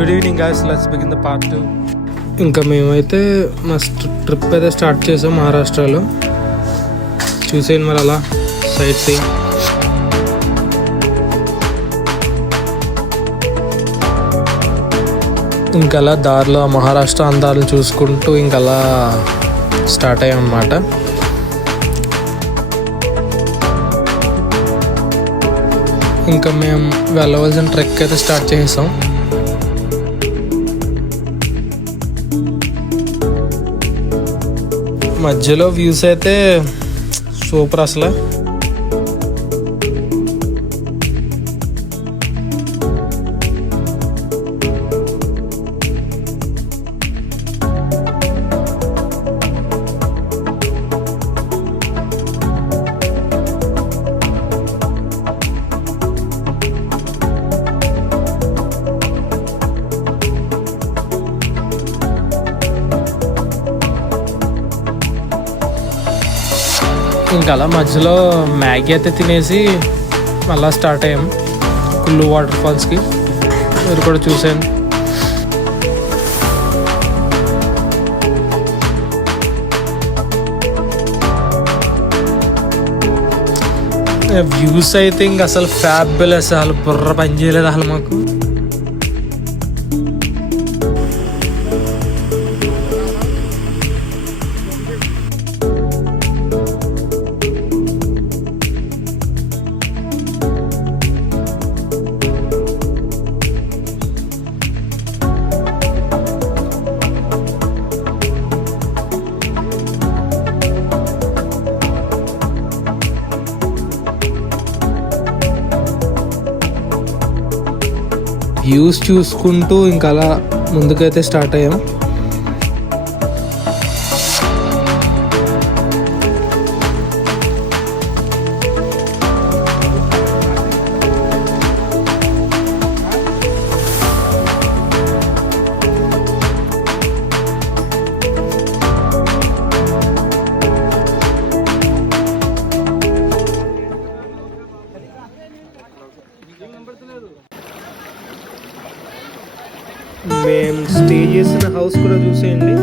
Good evening guys, let's begin the part 2. ఇంకా మేమైతే మా ట్రిప్ అయితే స్టార్ట్ చేసాం మహారాష్ట్రలో. చూసేయండి మరి అలా సైట్ సీయింగ్. ఇంకలా దారిలో మహారాష్ట్ర అందాలను చూసుకుంటూ ఇంకలా స్టార్ట్ అయ్యాం అన్నమాట. ఇంకా మేము వెళ్ళవలసిన ట్రెక్ అయితే స్టార్ట్ చేసాం. మధ్యలో వ్యూస్ అయితే సూపర్ అసలు. ఇంకా అలా మధ్యలో మ్యాగీ అయితే తినేసి మళ్ళీ స్టార్ట్ అయ్యాం కుల్లు వాటర్ ఫాల్స్కి. మీరు కూడా చూసాను. వ్యూస్ అయితే ఇంక అసలు ఫ్యాబులస్, అసలు బుర్ర పని చేయలేదు అసలు మాకు. వ్యూస్ చూసుకుంటూ ఇంకా అలా ముందుకైతే స్టార్ట్ అయ్యాం. మేము స్టే చేసిన హౌస్ కూడా చూసేయండి.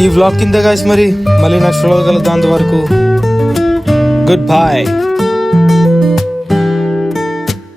ఈ వ్లాగ్ కింద గాయస్ మరి మళ్ళీ నెక్స్ట్ వ్లాగ్ కలుద్దాం. అంతవరకు గుడ్ బై.